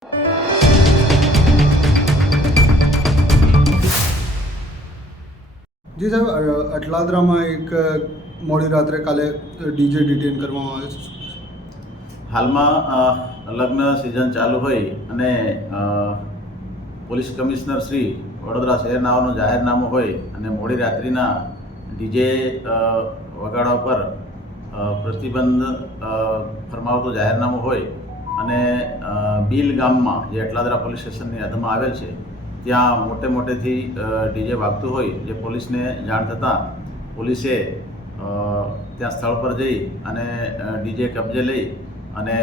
જી સાહેબ, અટલાદરામાં એક મોડી રાત્રે કાલે ડીજે ડિટેન કરવામાં આવે છે. હાલમાં લગ્ન સિઝન ચાલુ હોય અને પોલીસ કમિશનર શ્રી વડોદરા શહેરનાઓનું જાહેરનામું હોય અને મોડી રાત્રિના ડીજે વગાડવા પર પ્રતિબંધ ફરમાવતું જાહેરનામું હોય અને બીલ ગામમાં જે અટલાદરા પોલીસ સ્ટેશનની હદમાં આવેલ છે ત્યાં મોટેથી ડીજે વાગતું હોય જે પોલીસને જાણ થતાં પોલીસે ત્યાં સ્થળ પર જઈ અને ડીજે કબજે લઈ અને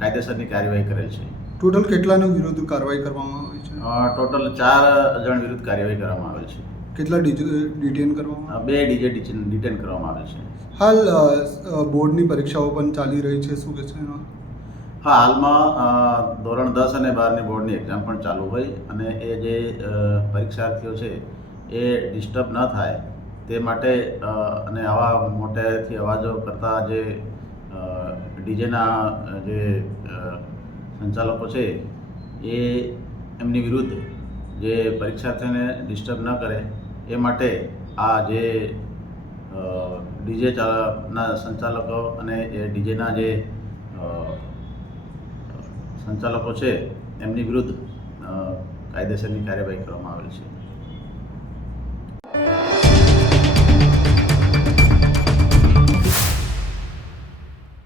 કાયદેસરની કાર્યવાહી કરેલ છે. ટોટલ કેટલાના વિરુદ્ધ કાર્યવાહી કરવામાં આવી છે? ટોટલ 4 જણ વિરુદ્ધ કાર્યવાહી કરવામાં આવેલ છે. કેટલા ડિટેન કરવામાં? 2 ડીજે ડિટેન કરવામાં આવેલ છે. હાલ બોર્ડની પરીક્ષાઓ પણ ચાલી રહી છે, શું કહે છે એમાં? હા, હાલમાં ધોરણ 10 અને 12ની બોર્ડની એક્ઝામ પણ ચાલુ હોય અને એ જે પરીક્ષાર્થીઓ છે એ ડિસ્ટર્બ ન થાય તે માટે અને આવા મોટેથી અવાજો કરતા જે ડીજેના જે સંચાલકો છે એ એમની વિરુદ્ધ જે પરીક્ષાર્થીઓને ડિસ્ટર્બ ન કરે એ માટે આ જે ડીજેના સંચાલકો અને એ ડીજેના જે સંચાલકો છે એમની વિરુદ્ધ કાયદેસરની કાર્યવાહી કરવામાં આવેલ છે.